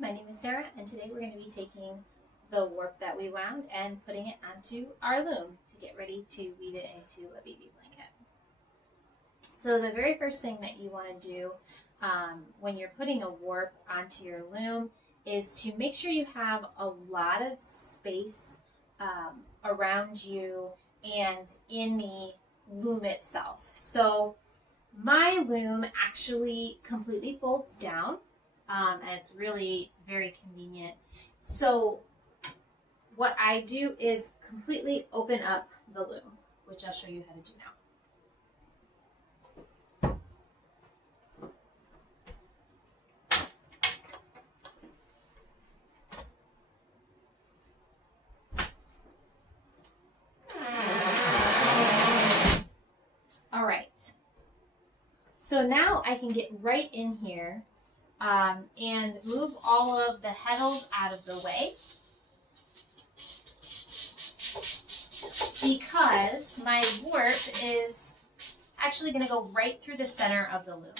my name is Sarah, and today we're going to be taking the warp that we wound and putting it onto our loom to get ready to weave it into a baby blanket. So the very first thing that you want to do when you're putting a warp onto your loom is to make sure you have a lot of space around you and in the loom itself. So my loom actually completely folds down. And it's really very convenient. So what I do is completely open up the loom, which I'll show you how to do now. All right. So now I can get right in here and move all of the heddles out of the way, because my warp is actually going to go right through the center of the loom.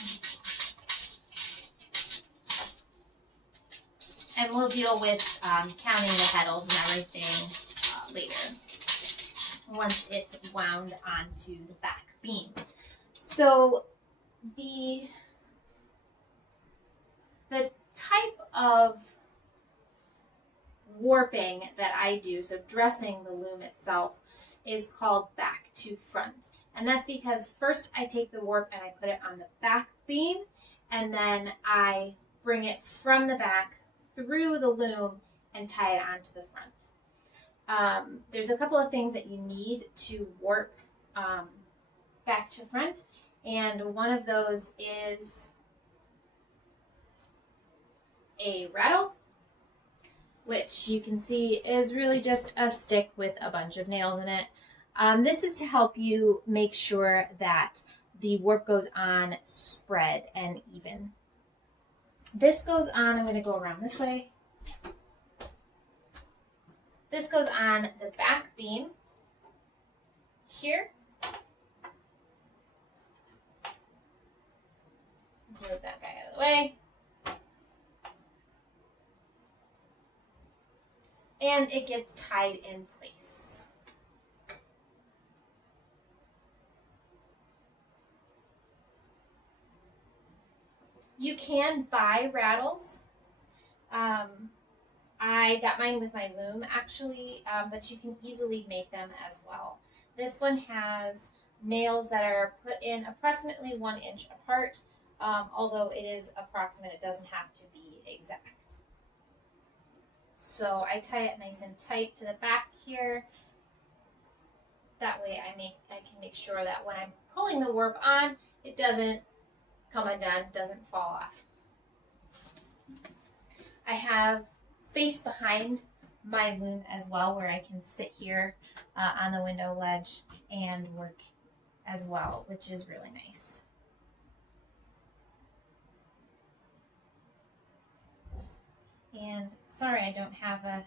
And we'll deal with counting the heddles and everything later, once it's wound onto the back beam. So the type of warping that I do, so dressing the loom itself, is called back to front. And that's because first I take the warp and I put it on the back beam, and then I bring it from the back through the loom and tie it onto the front. There's a couple of things that you need to warp back to front, and one of those is a rattle, which you can see is really just a stick with a bunch of nails in it. This is to help you make sure that the warp goes on spread and even. This goes on, I'm going to go around this way. This goes on the back beam here. Move that guy out of the way. And it gets tied in place. You can buy rattles. I got mine with my loom actually, but you can easily make them as well. This one has nails that are put in approximately 1 inch apart, although it is approximate, it doesn't have to be exact. So I tie it nice and tight to the back here. That way I can make sure that when I'm pulling the warp on, it doesn't come undone, doesn't fall off. I have space behind my loom as well, where I can sit here on the window ledge and work as well, which is really nice. And sorry I don't have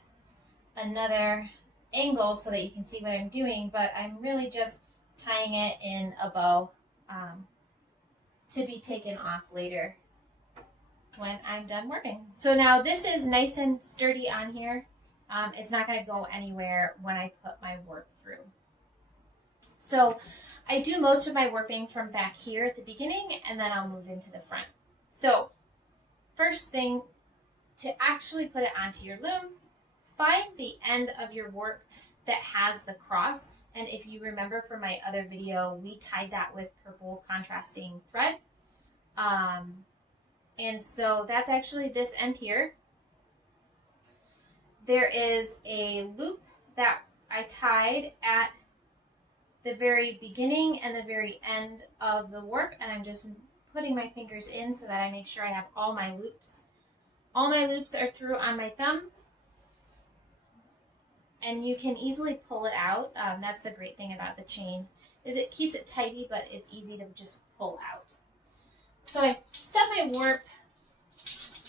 another angle so that you can see what I'm doing, but I'm really just tying it in a bow to be taken off later when I'm done working. So now this is nice and sturdy on here. It's not going to go anywhere when I put my warp through. So I do most of my warping from back here at the beginning, and then I'll move into the front. So first thing, to actually put it onto your loom, find the end of your warp that has the cross. And if you remember from my other video, we tied that with purple contrasting thread. And so that's actually this end here. There is a loop that I tied at the very beginning and the very end of the warp, and I'm just putting my fingers in so that I make sure I have all my loops. All my loops are through on my thumb, and you can easily pull it out. That's the great thing about the chain, is it keeps it tidy, but it's easy to just pull out. So I set my warp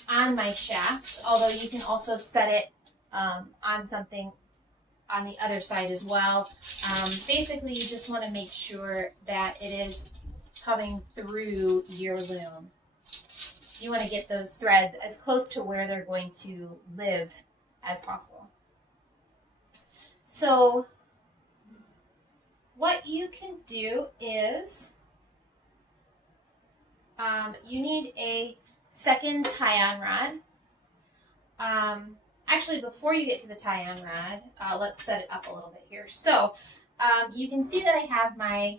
on my shafts, although you can also set it on something on the other side as well. Basically, you just want to make sure that it is coming through your loom. you want to get those threads as close to where they're going to live as possible. So what you can do is you need a second tie-on rod. Actually, before you get to the tie-on rod, let's set it up a little bit here. So you can see that I have my,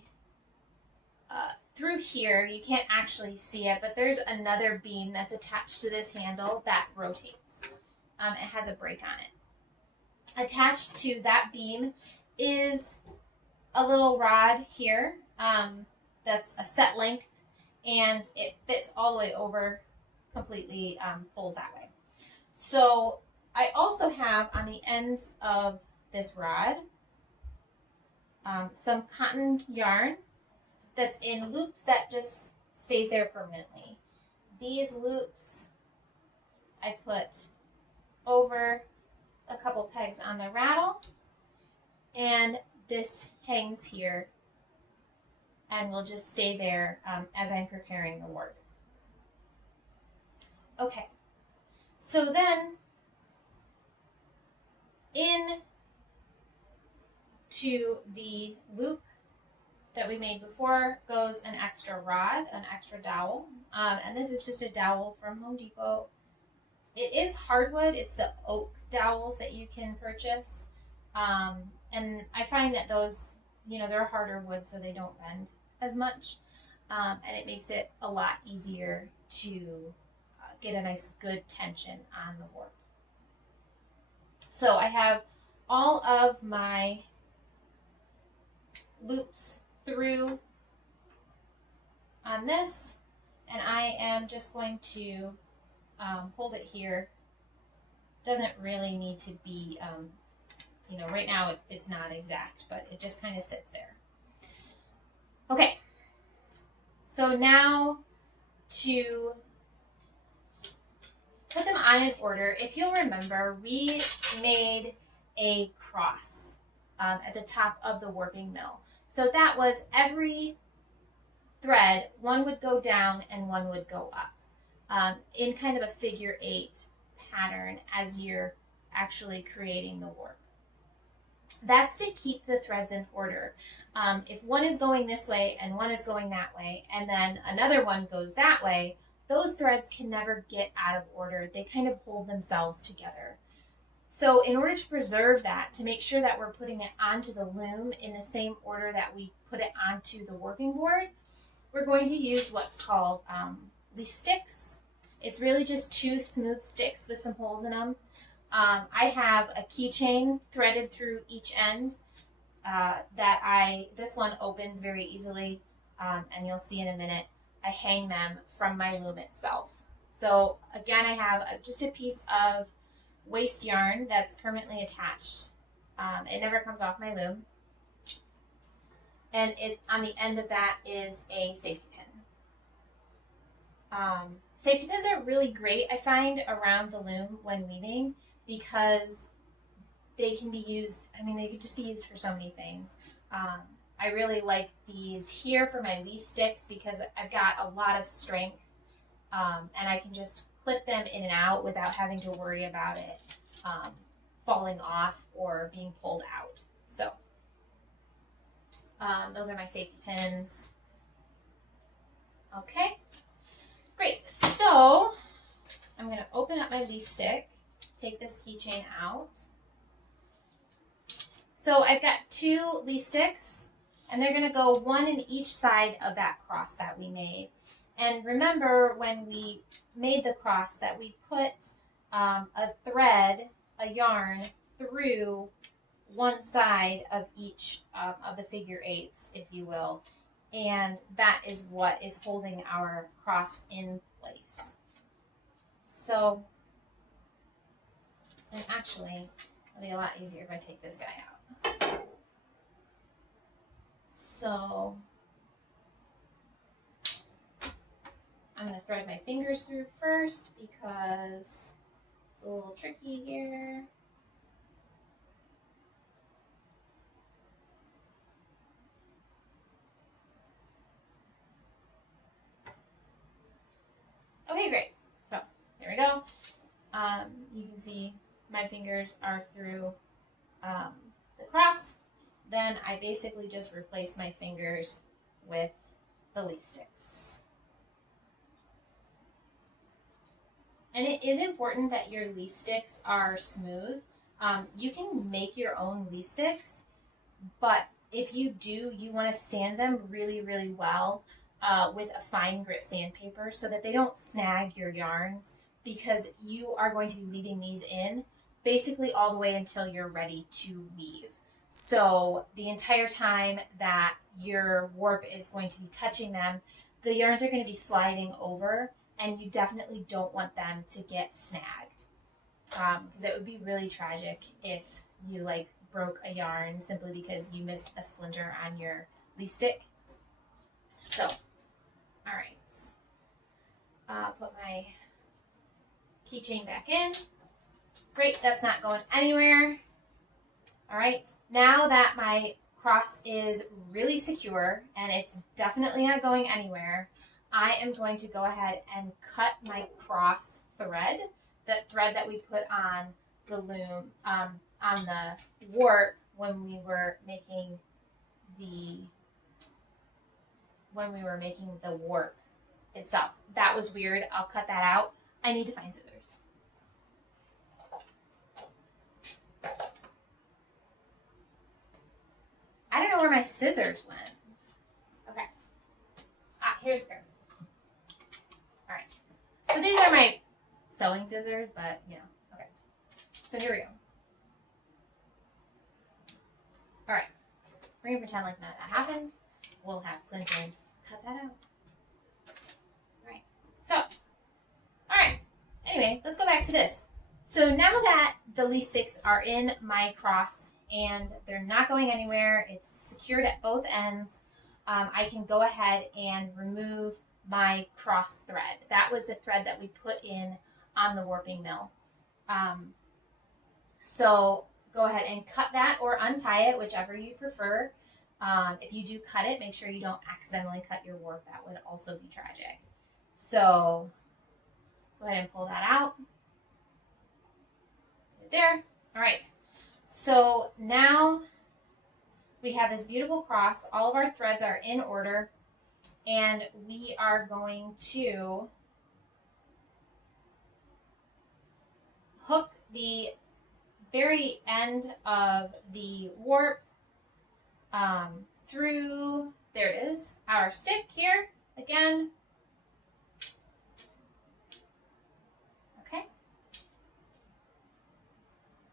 through here, you can't actually see it, but there's another beam that's attached to this handle that rotates. It has a brake on it. Attached to that beam is a little rod here that's a set length, and it fits all the way over, completely pulls that way. So I also have on the ends of this rod some cotton yarn that's in loops that just stays there permanently. These loops I put over a couple pegs on the rattle, and this hangs here and will just stay there as I'm preparing the warp. Okay, so then in to the loop that we made before goes an extra rod, an extra dowel, and this is just a dowel from Home Depot. It is hardwood, it's the oak dowels that you can purchase, and I find that those, they're harder wood so they don't bend as much, and it makes it a lot easier to get a nice good tension on the warp. So I have all of my loops through on this, and I am just going to hold it here. Doesn't really need to be, right now it's not exact, but it just kind of sits there. Okay, so now to put them on in order, if you'll remember, we made a cross at the top of the warping mill. So that was every thread, one would go down and one would go up in kind of a figure 8 pattern as you're actually creating the warp. That's to keep the threads in order. If one is going this way and one is going that way, and then another one goes that way, those threads can never get out of order. They kind of hold themselves together. So in order to preserve that, to make sure that we're putting it onto the loom in the same order that we put it onto the warping board, we're going to use what's called these sticks. It's really just 2 smooth sticks with some holes in them. I have a keychain threaded through each end this one opens very easily, and you'll see in a minute. I hang them from my loom itself. So again, I have just a piece of waste yarn that's permanently attached. It never comes off my loom. And on the end of that is a safety pin. Safety pins are really great, I find, around the loom when weaving, because they can be used, they could just be used for so many things. I really like these here for my lease sticks because I've got a lot of strength, and I can just clip them in and out without having to worry about it falling off or being pulled out. So those are my safety pins. Okay, great. So I'm going to open up my lease stick, take this keychain out. So I've got 2 lease sticks, and they're going to go one in each side of that cross that we made. And remember when we made the cross that we put a thread, a yarn, through one side of each of the figure 8s, if you will. And that is what is holding our cross in place. So, and actually, it'll be a lot easier if I take this guy out. So I'm going to thread my fingers through first because it's a little tricky here. Okay, great. So there we go. You can see my fingers are through the cross. Then I basically just replace my fingers with the leaf sticks. And it is important that your leaf sticks are smooth. You can make your own leaf sticks, but if you do, you want to sand them really, really well with a fine grit sandpaper so that they don't snag your yarns, because you are going to be leaving these in basically all the way until you're ready to weave. So the entire time that your warp is going to be touching them, the yarns are going to be sliding over, and you definitely don't want them to get snagged, because it would be really tragic if you broke a yarn simply because you missed a splinter on your leaf stick. So, all right, put my keychain back in. Great, that's not going anywhere. All right, now that my cross is really secure and it's definitely not going anywhere, I am going to go ahead and cut my cross thread, that thread that we put on the loom, on the warp when we were making the warp itself. That was weird. I'll cut that out. I need to find scissors. I don't know where my scissors went. Okay. Here's her. All right. So these are my sewing scissors, but okay. So here we go. All right. We're gonna pretend like none of that happened. We'll have Clinton cut that out. All right. So, all right. Anyway, let's go back to this. So now that the leaf sticks are in my cross and they're not going anywhere, it's secured at both ends, I can go ahead and remove my cross thread. That was the thread that we put in on the warping mill. So go ahead and cut that or untie it, whichever you prefer. If you do cut it, make sure you don't accidentally cut your warp. That would also be tragic. So go ahead and pull that out. Right there. All right. So now we have this beautiful cross. All of our threads are in order, and we are going to hook the very end of the warp through, there it is, our stick here again. Okay.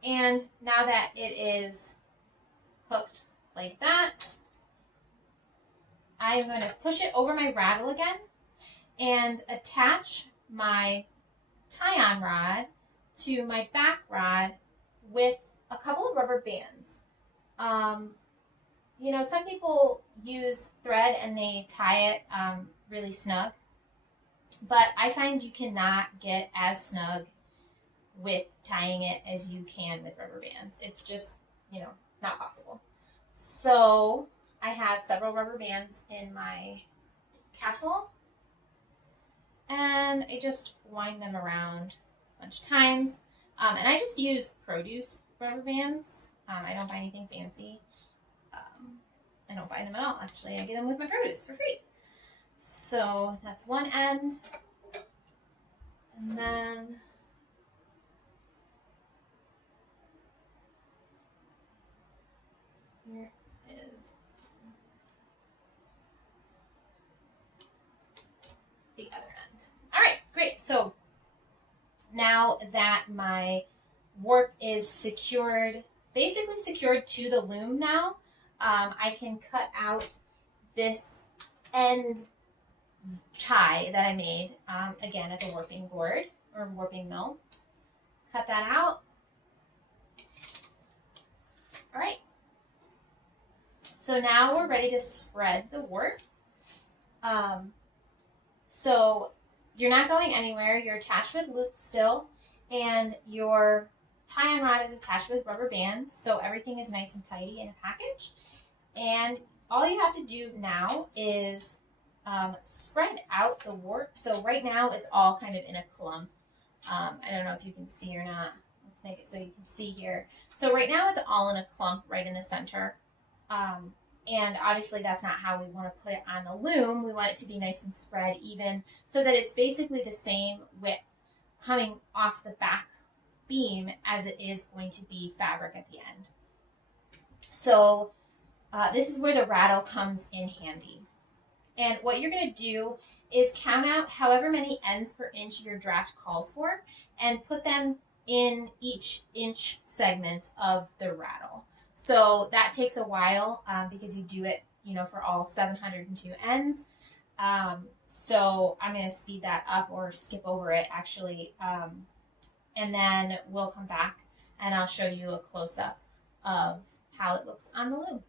And now that it is hooked like that, I'm going to push it over my rattle again and attach my tie-on rod to my back rod with a couple of rubber bands. Some people use thread and they tie it really snug, but I find you cannot get as snug with tying it as you can with rubber bands. It's just, not possible. So I have several rubber bands in my castle, and I just wind them around a bunch of times. And I just use produce rubber bands. I don't buy anything fancy. I don't buy them at all, actually. I get them with my produce for free. So that's one end. And then here is the other end. All right, great. So now that my warp is secured, basically secured to the loom now, I can cut out this end tie that I made, again, at the warping board or warping mill. Cut that out. All right. So now we're ready to spread the warp. So you're not going anywhere. You're attached with loops still, and your tie-on rod is attached with rubber bands, so everything is nice and tidy in a package. And all you have to do now is spread out the warp. So right now it's all kind of in a clump. I don't know if you can see or not. Let's make it so you can see here. So right now it's all in a clump right in the center. And obviously that's not how we want to put it on the loom. We want it to be nice and spread even so that it's basically the same width coming off the back beam as it is going to be fabric at the end. So this is where the rattle comes in handy. And what you're going to do is count out however many ends per inch your draft calls for and put them in each inch segment of the rattle. So that takes a while because you do it, for all 702 ends. So I'm going to speed that up or skip over it actually. And then we'll come back and I'll show you a close-up of how it looks on the loom.